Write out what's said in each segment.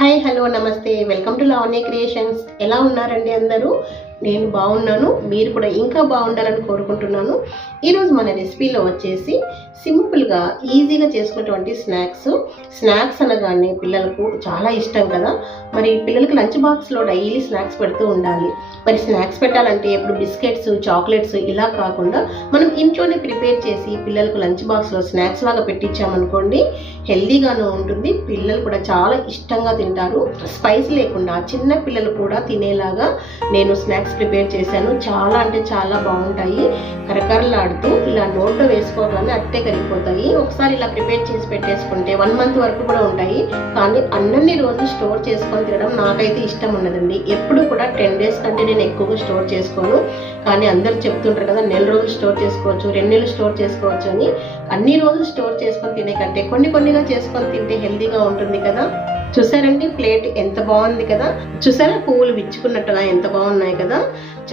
Hi hello నమస్తే. Welcome to Lavanya creations. ఎలా ఉన్నారండి అందరూ? నేను బాగున్నాను మీరు కూడా ఇంకా బాగుండాలని కోరుకుంటున్నాను. ఈరోజు మన రెసిపీలో వచ్చేసి సింపుల్గా ఈజీగా చేసుకునేటువంటి స్నాక్స్. స్నాక్స్ అనగానే పిల్లలకు చాలా ఇష్టం కదా. మరి పిల్లలకి లంచ్ బాక్స్లో డైలీ స్నాక్స్ పెడుతూ ఉండాలి. మరి స్నాక్స్ పెట్టాలంటే ఇప్పుడు బిస్కెట్స్ చాక్లెట్స్ ఇలా కాకుండా మనం ఇంట్లోనే ప్రిపేర్ చేసి పిల్లలకు లంచ్ బాక్స్లో స్నాక్స్ లాగా పెట్టించామనుకోండి హెల్దీగాను ఉంటుంది. పిల్లలు కూడా చాలా ఇష్టంగా తింటారు. స్పైస్ లేకుండా చిన్న పిల్లలు కూడా తినేలాగా నేను స్నాక్స్ ప్రిపేర్ చేశాను. చాలా అంటే చాలా బాగుంటాయి. కరకరలాడుతూ ఇలా నోట్లో వేసుకోగానే అట్టే కరిగిపోతాయి. ఒకసారి ఇలా ప్రిపేర్ చేసి పెట్టేసుకుంటే వన్ మంత్ వరకు కూడా ఉంటాయి. కానీ అన్నన్ని రోజులు స్టోర్ చేసుకొని తినడం నాకైతే ఇష్టం ఉన్నదండి ఎప్పుడు కూడా టెన్ డేస్ కంటే నేను ఎక్కువగా స్టోర్ చేసుకోను. కానీ అందరూ చెప్తుంటారు కదా నెల రోజులు స్టోర్ చేసుకోవచ్చు రెండు నెలలు స్టోర్ చేసుకోవచ్చు అని. అన్ని రోజులు స్టోర్ చేసుకొని తినే కంటే కొన్ని కొన్నిగా చేసుకొని తింటే హెల్తీగా ఉంటుంది కదా. చూసారండి ప్లేట్ ఎంత బాగుంది కదా? చూసారా? పువ్వులు విచ్చుకున్నట్టుగా ఎంత బాగున్నాయి కదా?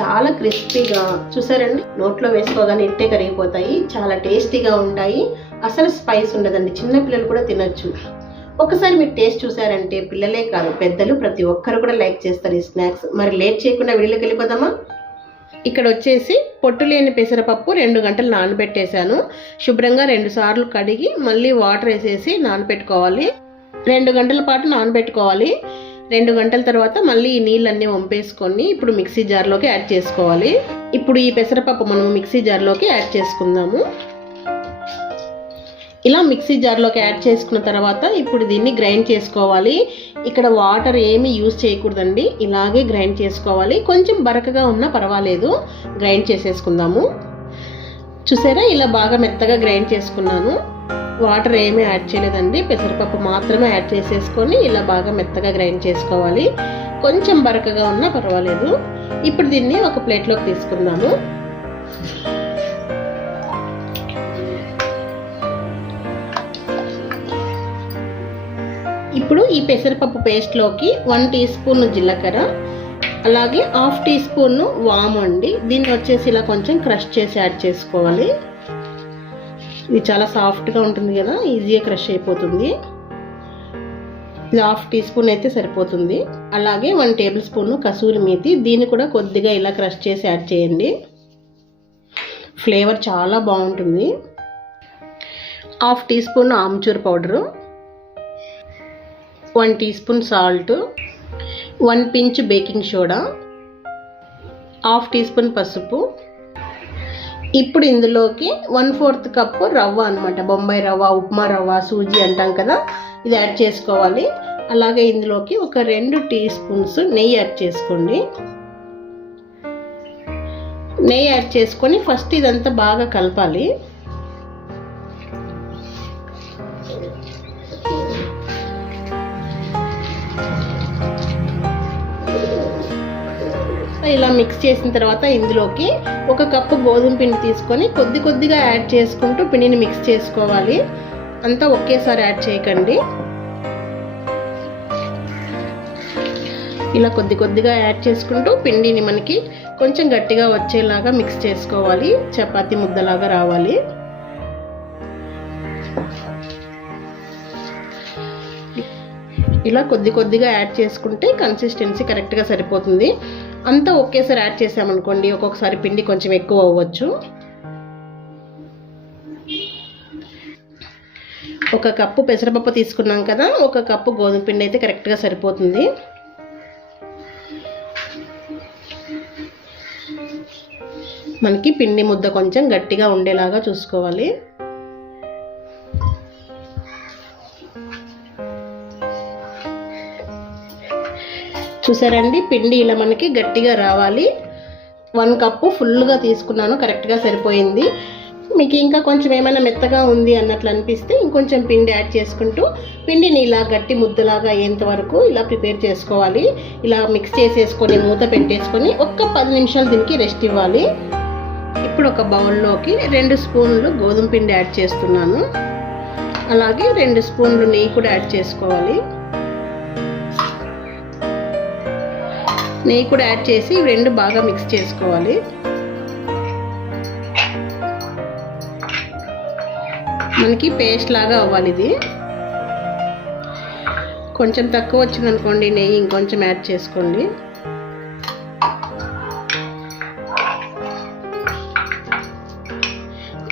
చాలా క్రిస్పీగా చూసారండి? నోట్లో వేసుకోగానే ఇట్టే కరిగిపోతాయి. చాలా టేస్టీగా ఉంటాయి. అసలు స్పైస్ ఉండదండి. చిన్నపిల్లలు కూడా తినొచ్చు. ఒకసారి మీరు టేస్ట్ చూసారంటే పిల్లలే కాదు పెద్దలు ప్రతి ఒక్కరు కూడా లైక్ చేస్తారు ఈ స్నాక్స్. మరి లేట్ చేయకుండా వీడియోకి వెళ్ళిపోదామా? ఇక్కడ వచ్చేసి పొట్టు లేని పెసరపప్పు రెండు గంటలు నానబెట్టేశాను. శుభ్రంగా రెండు సార్లు కడిగి మళ్ళీ వాటర్ వేసేసి నానబెట్టుకోవాలి. రెండు గంటల పాటు నానబెట్టుకోవాలి. రెండు గంటల తర్వాత మళ్ళీ ఈ నీళ్ళన్నీ వంపేసుకొని ఇప్పుడు మిక్సీ జార్లోకి యాడ్ చేసుకోవాలి. ఇప్పుడు ఈ పెసరపప్పు మనం మిక్సీ జార్లోకి యాడ్ చేసుకుందాము. ఇలా మిక్సీ జార్లోకి యాడ్ చేసుకున్న తర్వాత ఇప్పుడు దీన్ని గ్రైండ్ చేసుకోవాలి. ఇక్కడ వాటర్ ఏమి యూజ్ చేయకూడదండి. ఇలాగే గ్రైండ్ చేసుకోవాలి. కొంచెం బరకగా ఉన్నా పర్వాలేదు. గ్రైండ్ చేసేసుకుందాము. చూసారా? ఇలా బాగా మెత్తగా గ్రైండ్ చేసుకున్నాను. వాటర్ ఏమీ యాడ్ చేయలేదండి. పెసరపప్పు మాత్రమే యాడ్ చేసేసుకొని ఇలా బాగా మెత్తగా గ్రైండ్ చేసుకోవాలి. కొంచెం బరకగా ఉన్నా పర్వాలేదు. ఇప్పుడు దీన్ని ఒక ప్లేట్లోకి తీసుకుందాము. ఇప్పుడు ఈ పెసరపప్పు పేస్ట్లోకి వన్ టీ స్పూన్ జీలకర్ర అలాగే హాఫ్ టీ స్పూన్ వాము అండి. దీన్ని వచ్చేసి ఇలా కొంచెం క్రష్ చేసి యాడ్ చేసుకోవాలి. ఇది చాలా సాఫ్ట్గా ఉంటుంది కదా ఈజీగా క్రష్ అయిపోతుంది. ఇది హాఫ్ టీ స్పూన్ అయితే సరిపోతుంది. అలాగే one tablespoon kasuri methi దీన్ని కూడా కొద్దిగా ఇలా క్రష్ చేసి యాడ్ చేయండి. ఫ్లేవర్ చాలా బాగుంటుంది. Half teaspoon amchur powder. One teaspoon salt one pinch baking soda half teaspoon పసుపు. ఇప్పుడు ఇందులోకి వన్ ఫోర్త్ కప్పు రవ్వ అనమాట బొంబాయి రవ్వ ఉప్మా రవ్వ సూజీ అంటాం కదా ఇది యాడ్ చేసుకోవాలి. అలాగే ఇందులోకి ఒక రెండు టీ స్పూన్స్ నెయ్యి యాడ్ చేసుకోండి. నెయ్యి యాడ్ చేసుకొని ఫస్ట్ ఇదంతా బాగా కలపాలి. ఇలా మిక్స్ చేసిన తర్వాత ఇందులోకి ఒక కప్పు గోధుమ పిండి తీసుకొని కొద్ది కొద్దిగా యాడ్ చేసుకుంటూ పిండిని మిక్స్ చేసుకోవాలి. అంతా ఒకేసారి యాడ్ చేయకండి. ఇలా కొద్ది కొద్దిగా యాడ్ చేసుకుంటూ పిండిని మనకి కొంచెం గట్టిగా వచ్చేలాగా మిక్స్ చేసుకోవాలి. చపాతీ ముద్దలాగా రావాలి. ఇలా కొద్ది కొద్దిగా యాడ్ చేసుకుంటే కన్సిస్టెన్సీ కరెక్ట్గా సరిపోతుంది. అంతా ఒకేసారి యాడ్ చేసామనుకోండి. ఒక్కొక్కసారి పిండి కొంచెం ఎక్కువ అవ్వచ్చు. ఒక కప్పు పెసరపప్పు తీసుకున్నాం కదా ఒక కప్పు గోధుమ పిండి అయితే కరెక్ట్గా సరిపోతుంది. మనకి పిండి ముద్ద కొంచెం గట్టిగా ఉండేలాగా చూసుకోవాలి. చూసారండి? పిండి ఇలా మనకి గట్టిగా రావాలి. వన్ కప్పు ఫుల్గా తీసుకున్నాను. కరెక్ట్గా సరిపోయింది. మీకు ఇంకా కొంచెం ఏమైనా మెత్తగా ఉంది అన్నట్లు అనిపిస్తే ఇంకొంచెం పిండి యాడ్ చేసుకుంటూ పిండిని ఇలా గట్టి ముద్దలాగా అయ్యేంత వరకు ఇలా ప్రిపేర్ చేసుకోవాలి. ఇలా మిక్స్ చేసేసుకొని మూత పెట్టేసుకొని ఒక్క పది నిమిషాలు దీనికి రెస్ట్ ఇవ్వాలి. ఇప్పుడు ఒక బౌల్లోకి రెండు స్పూన్లు గోధుమ పిండి యాడ్ చేస్తున్నాను. అలాగే రెండు స్పూన్లు నెయ్యి కూడా యాడ్ చేసుకోవాలి. నెయ్యి కూడా యాడ్ చేసి రెండు బాగా మిక్స్ చేసుకోవాలి. మనకి పేస్ట్ లాగా అవ్వాలి ఇది. కొంచెం తక్కువ వచ్చింది అనుకోండి నెయ్యి ఇంకొంచెం యాడ్ చేసుకోండి.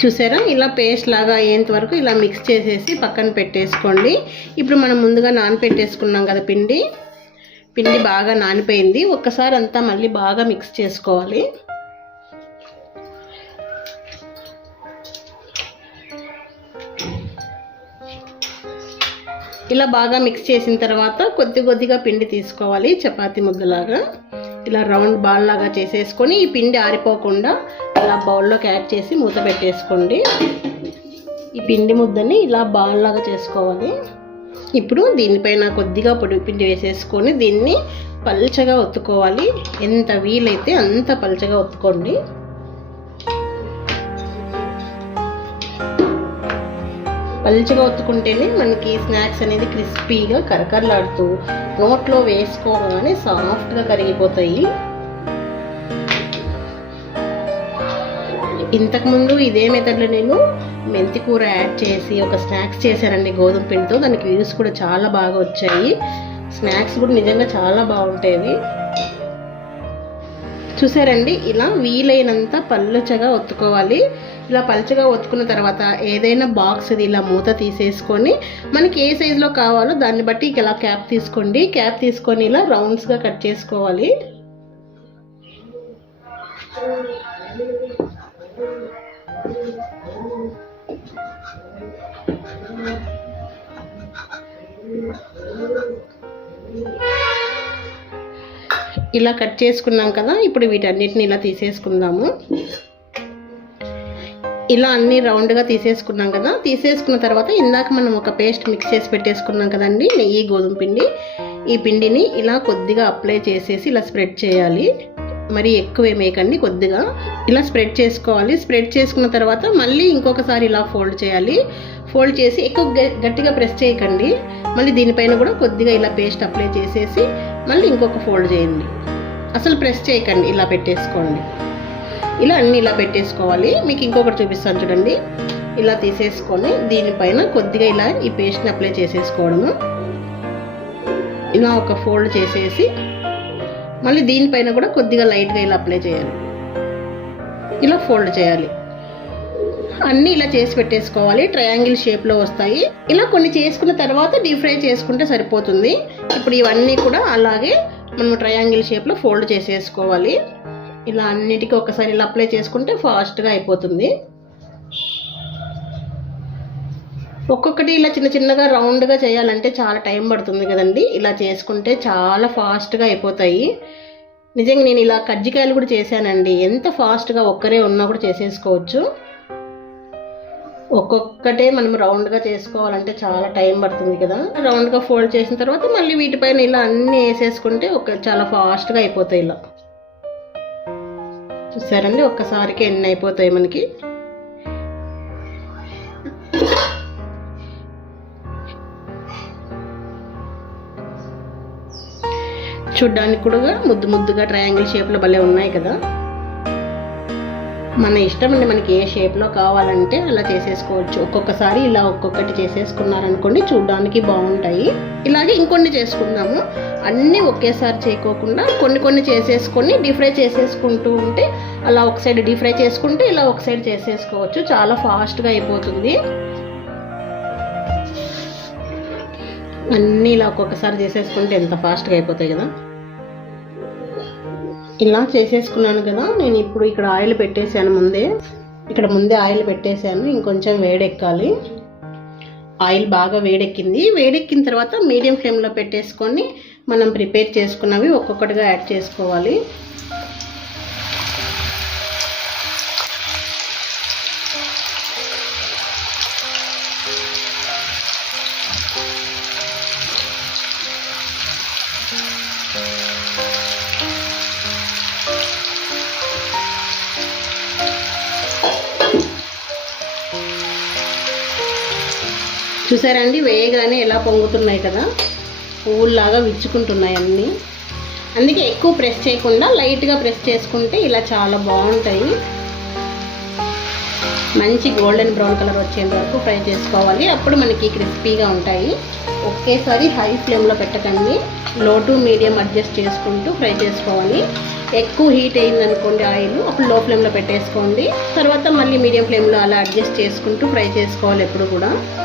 చూసారా? ఇలా పేస్ట్ లాగా అయ్యేంత వరకు ఇలా మిక్స్ చేసేసి పక్కన పెట్టేసుకోండి. ఇప్పుడు మనం ముందుగా నానపెట్టేసుకున్నాం కదా పిండి. పిండి బాగా నానిపోయింది. ఒక్కసారి అంతా మళ్ళీ బాగా మిక్స్ చేసుకోవాలి. ఇలా బాగా మిక్స్ చేసిన తర్వాత కొద్ది కొద్దిగా పిండి తీసుకోవాలి చపాతి ముద్దలాగా. ఇలా రౌండ్ బాల్ లాగా చేసేసుకొని ఈ పిండి ఆరిపోకుండా ఇలా బౌల్లోకి యాడ్ చేసి మూత పెట్టేసుకోండి. ఈ పిండి ముద్దని ఇలా బాల్ లాగా చేసుకోవాలి. ఇప్పుడు దీనిపైన కొద్దిగా పొడి పిండి వేసేసుకొని దీన్ని పల్చగా ఒత్తుకోవాలి. ఎంత వీలైతే అంత పల్చగా ఒత్తుకోండి. పల్చగా ఒత్తుకుంటేనే మనకి స్నాక్స్ అనేది క్రిస్పీగా కరకరలాడుతూ నోట్లో వేసుకోగానే సాఫ్ట్గా కరిగిపోతాయి. ఇంతకుముందు ఇదే మెథడ్లో నేను మెంతి కూర యాడ్ చేసి ఒక స్నాక్స్ చేశానండి గోధుమ పిండితో. దానికి వ్యూస్ కూడా చాలా బాగా వచ్చాయి. స్నాక్స్ కూడా నిజంగా చాలా బాగుంటాయి చూసారండి? ఇలా వీలైనంత పల్చగా ఒత్తుకోవాలి. ఇలా పల్చగా ఒత్తుకున్న తర్వాత ఏదైనా బాక్స్ ఇది ఇలా మూత తీసేసుకొని మనకి ఏ సైజులో కావాలో దాన్ని బట్టి ఇలా క్యాప్ తీసుకోండి. క్యాప్ తీసుకొని ఇలా రౌండ్స్గా కట్ చేసుకోవాలి. ఇలా కట్ చేసుకున్నాం కదా ఇప్పుడు వీటన్నిటిని ఇలా తీసేసుకుందాము. ఇలా అన్ని రౌండ్గా తీసేసుకున్నాం కదా తీసేసుకున్న తర్వాత ఇందాక మనం ఒక పేస్ట్ మిక్స్ చేసి పెట్టేసుకున్నాం కదండి నెయ్యి గోధుమ పిండి. ఈ పిండిని ఇలా కొద్దిగా అప్లై చేసేసి ఇలా స్ప్రెడ్ చేయాలి. మరి ఎక్కువ వేయకండి కొద్దిగా. ఇలా స్ప్రెడ్ చేసుకోవాలి. స్ప్రెడ్ చేసుకున్న తర్వాత మళ్ళీ ఇంకొకసారి ఇలా ఫోల్డ్ చేయాలి. ఫోల్డ్ చేసి ఎక్కువ గట్టిగా ప్రెస్ చేయకండి. మళ్ళీ దీనిపైన కూడా కొద్దిగా ఇలా పేస్ట్ అప్లై చేసేసి మళ్ళీ ఇంకొక ఫోల్డ్ చేయండి. అసలు ప్రెస్ చేయకండి ఇలా పెట్టేసుకోండి. ఇలా అన్ని ఇలా పెట్టేసుకోవాలి. మీకు ఇంకొకటి చూపిస్తాను చూడండి. ఇలా తీసేసుకొని దీనిపైన కొద్దిగా ఇలా ఈ పేస్ట్ని అప్లై చేసేసుకోవడము. ఇలా ఒక ఫోల్డ్ చేసేసి మళ్ళీ దీనిపైన కూడా కొద్దిగా లైట్గా ఇలా అప్లై చేయాలి. ఇలా ఫోల్డ్ చేయాలి. అన్నీ ఇలా చేసి పెట్టేసుకోవాలి. ట్రయాంగిల్ షేప్లో వస్తాయి. ఇలా కొన్ని చేసుకున్న తర్వాత డీప్ ఫ్రై చేసుకుంటే సరిపోతుంది. ఇప్పుడు ఇవన్నీ కూడా అలాగే మనం ట్రయాంగిల్ షేప్లో ఫోల్డ్ చేసేసుకోవాలి. ఇలా అన్నిటికీ ఒకసారి ఇలా అప్లై చేసుకుంటే ఫాస్ట్గా అయిపోతుంది. ఒక్కొక్కటి ఇలా చిన్న చిన్నగా రౌండ్గా చేయాలంటే చాలా టైం పడుతుంది కదండి. ఇలా చేసుకుంటే చాలా ఫాస్ట్గా అయిపోతాయి. నిజంగా నేను ఇలా కజ్జికాయలు కూడా చేశానండి. ఎంత ఫాస్ట్గా ఒక్కరే ఉన్నా కూడా చేసేసుకోవచ్చు. ఒక్కొక్కటే మనం రౌండ్గా చేసుకోవాలంటే చాలా టైం పడుతుంది కదా. రౌండ్గా ఫోల్డ్ చేసిన తర్వాత మళ్ళీ వీటిపైన ఇలా అన్నీ వేసేసుకుంటే ఒక చాలా ఫాస్ట్గా అయిపోతాయి ఇలా. చూసారండి? ఒక్కసారికి ఎన్ని అయిపోతాయి మనకి? చూడ్డానికి కూడా ముద్దు ముద్దుగా ట్రయాంగిల్ షేప్లో భలే ఉన్నాయి కదా. మన ఇష్టం అండి మనకి ఏ షేప్లో కావాలంటే అలా చేసేసుకోవచ్చు. ఒక్కొక్కసారి ఇలా ఒక్కొక్కటి చేసేసుకున్నారనుకోండి చూడడానికి బాగుంటాయి. ఇలాగే ఇంకొన్ని చేసుకుందాము. అన్నీ ఒకేసారి చేయకోకుండా కొన్ని కొన్ని చేసేసుకొని డీప్ ఫ్రై చేసేసుకుంటూ ఉంటే అలా ఒక సైడ్ డీప్ ఫ్రై చేసుకుంటే ఇలా ఒక సైడ్ చేసేసుకోవచ్చు. చాలా ఫాస్ట్గా అయిపోతుంది. అన్నీ ఇలా ఒక్కొక్కసారి చేసేసుకుంటే ఎంత ఫాస్ట్గా అయిపోతాయి కదా. ఇలా చేసేసుకున్నాను కదా నేను ఇప్పుడు ఇక్కడ ఆయిల్ పెట్టేశాను ముందే. ఇక్కడ ముందే ఆయిల్ పెట్టేశాను ఇంకొంచెం వేడెక్కాలి. ఆయిల్ బాగా వేడెక్కింది. వేడెక్కిన తర్వాత మీడియం ఫ్లేమ్లో పెట్టేసుకొని మనం ప్రిపేర్ చేసుకున్నవి ఒక్కొక్కటిగా యాడ్ చేసుకోవాలి. చూసారండి? వేయగానే ఎలా పొంగుతున్నాయి కదా? పువ్వుల్లాగా విచ్చుకుంటున్నాయి అన్నీ. అందుకే ఎక్కువ ప్రెస్ చేయకుండా లైట్గా ప్రెస్ చేసుకుంటే ఇలా చాలా బాగుంటాయి. మంచి గోల్డెన్ బ్రౌన్ కలర్ వచ్చేంత వరకు ఫ్రై చేసుకోవాలి. అప్పుడు మనకి క్రిస్పీగా ఉంటాయి. ఒకేసారి హై ఫ్లేమ్లో పెట్టకండి. లో టు మీడియం అడ్జస్ట్ చేసుకుంటూ ఫ్రై చేసుకోవాలి. ఎక్కువ హీట్ అయిందనుకోండి ఆయిల్ అప్పుడు లో ఫ్లేమ్లో పెట్టేసుకోండి. తర్వాత మళ్ళీ మీడియం ఫ్లేమ్లో అలా అడ్జస్ట్ చేసుకుంటూ ఫ్రై చేసుకోవాలి ఎప్పుడు కూడా.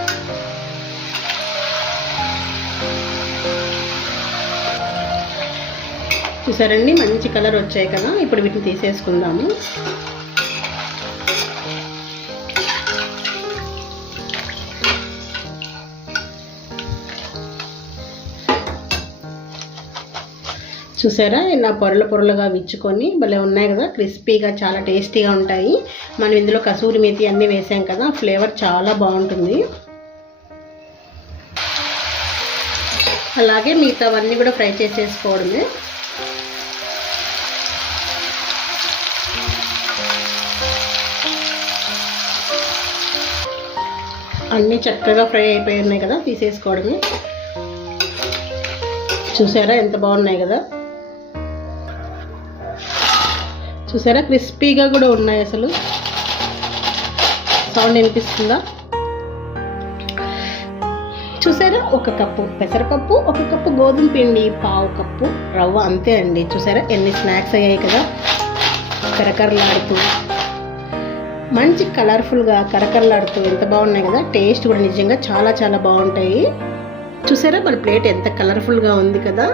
చూసారండి? మంచి కలర్ వచ్చాయి కదా? ఇప్పుడు వీటిని తీసేసుకుందాము. చూసారా? ఇలా పొరలు పొరలుగా విచ్చుకొని భలే ఉన్నాయి కదా? క్రిస్పీగా చాలా టేస్టీగా ఉంటాయి. మనం ఇందులో కసూరి మేతి అన్నీ వేసాం కదా? ఫ్లేవర్ చాలా బాగుంటుంది. అలాగే మిగతావన్నీ కూడా ఫ్రై చేసేసుకోవడమే. అన్నీ చక్కగా ఫ్రై అయిపోయి ఉన్నాయి కదా తీసేసుకోవడమే. చూసారా ఎంత బాగున్నాయి కదా? చూసారా? క్రిస్పీగా కూడా ఉన్నాయి అసలు. సౌండ్ వినిపిస్తుందా? చూసారా? ఒక కప్పు పెసరపప్పు ఒక కప్పు గోధుమ పిండి పావు కప్పు రవ్వ అంతే అండి. చూసారా? ఎన్ని స్నాక్స్ అయ్యాయి కదా? కరకరలాడుతూ. మంచి కలర్ఫుల్గా కరకరలాడుతూ ఎంత బాగున్నాయి కదా టేస్ట్ కూడా నిజంగా చాలా చాలా బాగుంటాయి. చూసారా మన ప్లేట్ ఎంత కలర్ఫుల్గా ఉంది కదా.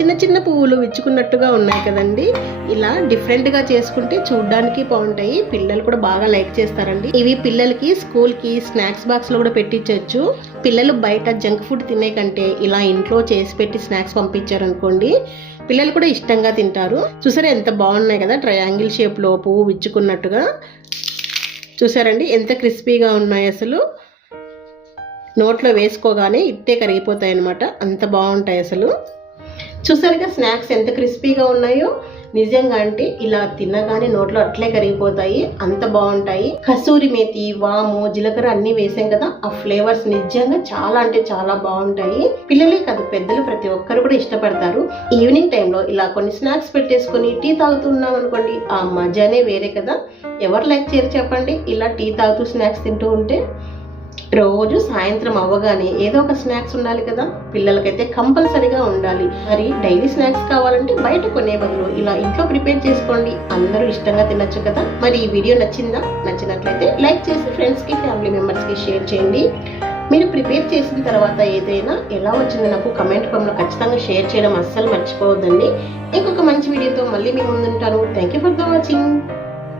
చిన్న చిన్న పువ్వులు విచ్చుకున్నట్టుగా ఉన్నాయి కదండి. ఇలా డిఫరెంట్గా చేసుకుంటే చూడడానికి బాగుంటాయి. పిల్లలు కూడా బాగా లైక్ చేస్తారండి. ఇవి పిల్లలకి స్కూల్కి స్నాక్స్ బాక్స్లో కూడా పెట్టించవచ్చు పిల్లలు బయట జంక్ ఫుడ్ తినే కంటే ఇలా ఇంట్లో చేసి పెట్టి స్నాక్స్ పంపించారు అనుకోండి పిల్లలు కూడా ఇష్టంగా తింటారు. చూసారా ఎంత బాగున్నాయి కదా ట్రయాంగిల్ షేప్లో పువ్వు విచ్చుకున్నట్టుగా. చూసారండి? ఎంత క్రిస్పీగా ఉన్నాయి అసలు? నోట్లో వేసుకోగానే ఇట్టే కరిగిపోతాయి అనమాట అంత బాగుంటాయి అసలు. చూసారుగా స్నాక్స్ ఎంత క్రిస్పీగా ఉన్నాయో? నిజంగా అంటే ఇలా తినగానే నోట్లో అట్లే కరిగిపోతాయి అంత బాగుంటాయి. కసూరి మేతి వాము జీలకర్ర అన్ని వేసాం కదా ఆ ఫ్లేవర్స్ నిజంగా చాలా అంటే చాలా బాగుంటాయి. పిల్లలే కాదు పెద్దలు ప్రతి ఒక్కరు కూడా ఇష్టపడతారు. ఈవినింగ్ టైంలో ఇలా కొన్ని స్నాక్స్ పెట్టేసుకొని టీ తాగుతున్నాం అనుకోండి ఆ మజానే వేరే కదా. ఎవరు లైక్ చేరు చెప్పండి ఇలా టీ తాగుతూ స్నాక్స్ తింటూ ఉంటే. రోజు సాయంత్రం అవ్వగానే ఏదో ఒక స్నాక్స్ ఉండాలి కదా. పిల్లలకైతే కంపల్సరీగా ఉండాలి. మరి డైలీ స్నాక్స్ కావాలంటే బయట కొనే బదులు ఇలా ఇంట్లో ప్రిపేర్ చేసుకోండి. అందరూ ఇష్టంగా తినచ్చు కదా. మరి ఈ వీడియో నచ్చిందా? నచ్చినట్లయితే లైక్ చేసి ఫ్రెండ్స్కి ఫ్యామిలీ మెంబర్స్కి షేర్ చేయండి. మీరు ప్రిపేర్ చేసిన తర్వాత ఏదైనా ఎలా వచ్చిందో నాకు కమెంట్ రూపంలో ఖచ్చితంగా షేర్ చేయడం అస్సలు మర్చిపోవద్దండి. ఇంకొక మంచి వీడియోతో మళ్ళీ మీ ముందుంటాను. Thank you for the watching